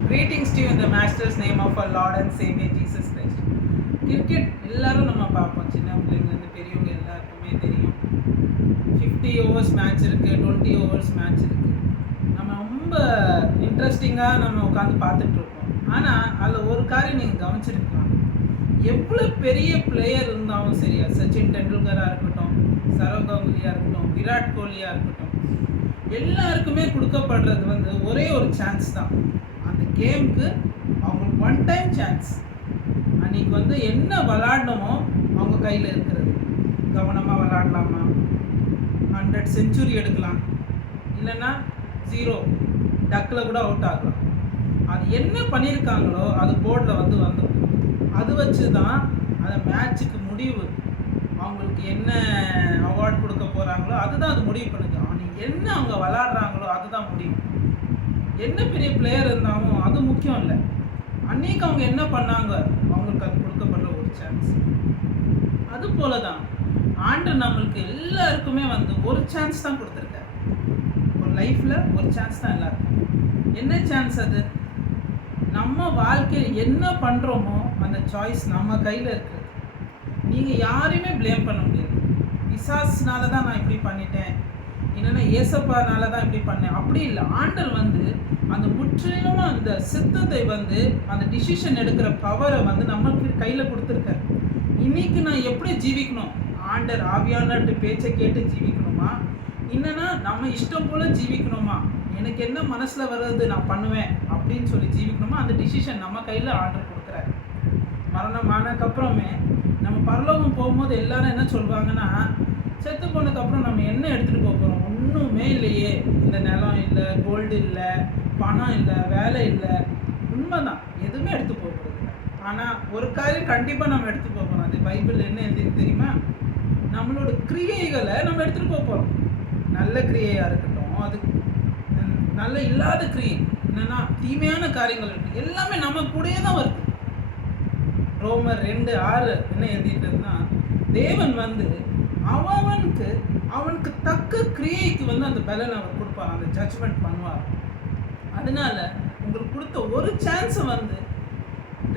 Greetings to இந்த master's name of a lord and saviour Jesus Christ cricket எல்லாரும் நம்ம பார்ப்போம். சின்ன பிள்ளைங்கலேருந்து பெரியவங்க எல்லாருக்குமே தெரியும். ஃபிஃப்டி ஓவர்ஸ் மேட்ச் இருக்குது டுவெண்ட்டி ஓவர்ஸ் மேட்ச் இருக்குது நம்ம ரொம்ப இன்ட்ரெஸ்டிங்காக நம்ம உட்காந்து பார்த்துட்ருக்கோம் ஆனால் அதில் ஒரு காரியம் நீங்கள் கவனிச்சிருக்கலாம். எவ்வளோ பெரிய பிளேயர் இருந்தாலும் சரியா சச்சின் டெண்டுல்கராக இருக்கட்டும் சரவ் கங்குலியாக இருக்கட்டும் விராட் கோலியாக இருக்கட்டும் எல்லாருக்குமே கொடுக்கப்படுறது வந்து ஒரே ஒரு சான்ஸ் தான். அந்த கேமுக்கு அவங்களுக்கு ஒன் டைம் சான்ஸ் அன்றைக்கி வந்து என்ன விளாடணுமோ அவங்க கையில் இருக்கிறது. கவனமாக விளாடலாமா ஹண்ட்ரட் செஞ்சுரி எடுக்கலாம். இல்லைன்னா ஜீரோ டக்கில் கூட அவுட் ஆகலாம். அது என்ன பண்ணியிருக்காங்களோ அது போர்டில் வந்து வந்துடும் அது வச்சு தான் அந்த மேட்ச்சுக்கு முடிவு. அவங்களுக்கு என்ன அவார்டு கொடுக்க போகிறாங்களோ அதுதான் அது முடிவு பண்ணுது. அவனுக்கு என்ன அவங்க விளாட்றாங்களோ அதுதான் முடிவு. என்ன பெரிய பிளேயர் இருந்தாலும் அது முக்கியம் இல்லை. அன்னைக்கு அவங்க என்ன பண்ணாங்க? அவங்களுக்கு அது கொடுக்கப்படுற ஒரு சான்ஸ் அது போல தான் ஆண்டு நம்மளுக்கு எல்லாருக்குமே வந்து ஒரு சான்ஸ் தான் கொடுத்துருக்காரு ஒரு லைஃப்பில் ஒரு சான்ஸ் தான் எல்லாருக்கும். என்ன சான்ஸ் அது? நம்ம வாழ்க்கையில் என்ன பண்ணுறோமோ அந்த சாய்ஸ் நம்ம கையில் இருக்குது நீங்கள் யாரையுமே ப்ளேம் பண்ண முடியாது. பிசாஸ்னால தான் நான் இப்படி பண்ணிட்டேன். என்னென்னா ஏசப்பானால தான் இப்படி பண்ணேன். அப்படி இல்லை. ஆண்டர் வந்து அந்த முற்றிலும் அந்த சித்தத்தை வந்து அந்த டிசிஷன் எடுக்கிற பவரை வந்து நம்மளுக்கு கையில் கொடுத்துருக்காரு. இன்னைக்கு நான் எப்படி ஜீவிக்கணும்? ஆண்டர் ஆவியானட்டு பேச்சை கேட்டு ஜீவிக்கணுமா? இல்லைன்னா நம்ம இஷ்டம் போல ஜீவிக்கணுமா? எனக்கு என்ன மனசில் வர்றது நான் பண்ணுவேன் அப்படின்னு சொல்லி ஜீவிக்கணுமா? அந்த டிசிஷன் நம்ம கையில் ஆர்டர் கொடுக்குறாரு. மரணம் ஆனதுக்கப்புறமே நம்ம பரலோகம் போகும்போது எல்லாரும் என்ன சொல்லுவாங்கன்னா செத்து போனதுக்கப்புறம் நம்ம என்ன எடுத்துகிட்டு போக போகிறோம் ஒன்றுமே இல்லையே. இந்த நிலம் இல்லை கோல்டு இல்லை பணம் இல்லை வேலை இல்லை. உண்மைதான். எதுவுமே எடுத்து போக போகிறது ஆனால் ஒரு காரியம் கண்டிப்பாக நம்ம எடுத்து போக போகிறோம் அது பைபிள் என்ன எழுதிருக்கு தெரியுமா? நம்மளோட கிரியைகளை நம்ம எடுத்துகிட்டு போக போகிறோம் நல்ல கிரியையாக இருக்கட்டும் அது நல்ல இல்லாத கிரியை என்னன்னா தீமையான காரியங்கள் இருக்குது எல்லாமே நம்ம கூடயே தான் வருது. ரோமர் ரெண்டு ஆறு என்ன எழுதிட்டதுன்னா தேவன் வந்து அவனுக்கு அவனுக்கு தக்க கிரியைக்கு வந்து அந்த பலன் அவர் கொடுப்பார் அந்த ஜட்ஜ்மெண்ட் பண்ணுவார். அதனால உங்களுக்கு கொடுத்த ஒரு சான்ஸை வந்து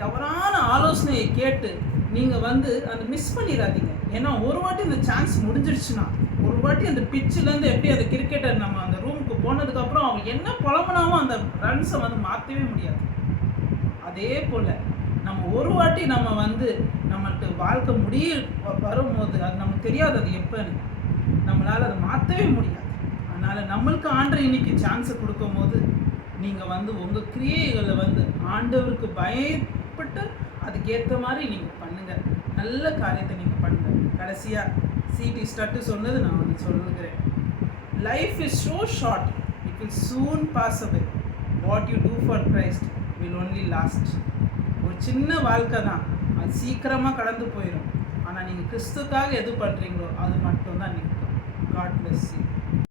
தவறான ஆலோசனையை கேட்டு நீங்கள் வந்து அந்த மிஸ் பண்ணிடாதீங்க. ஏன்னா ஒரு வாட்டி அந்த சான்ஸ் முடிஞ்சிடுச்சுன்னா ஒரு வாட்டி அந்த பிச்சுலேருந்து எப்படி அந்த கிரிக்கெட்டர் நம்ம அந்த ரூமுக்கு போனதுக்கப்புறம் அவன் என்ன புலம்புனாவும் அந்த ரன்ஸை வந்து மாற்றவே முடியாது. அதே போல் நம்ம ஒரு வாட்டி நம்ம வந்து நம்மள்கிட்ட வாழ்க்கை முடிய வரும்போது அது நமக்கு தெரியாது அது எப்போன்னு நம்மளால் அதை மாற்றவே முடியாது. அதனால் நம்மளுக்கு ஆண்டர் இன்னைக்கு சான்ஸை கொடுக்கும்போது நீங்கள் வந்து உங்கள் கிரியைகளை வந்து ஆண்டவருக்கு பயப்பட்டு அதுக்கேற்ற மாதிரி நீங்கள் பண்ணுங்கள் நல்ல காரியத்தை நீங்கள் பண்ணுங்கள் கடைசியாக சிடி ஸ்டட்டு சொன்னது நான் வந்து சொல்லுகிறேன். Life is so short it will soon pass away what you do for Christ will only last ஒரு சின்ன வாழ்க்கை தான். அது சீக்கிரமாக கடந்து போயிடும் ஆனால் நீங்கள் கிறிஸ்துக்காக எது பண்ணுறீங்களோ அது மட்டும்தான் நிற்கும் காட் பிளஸ் யூ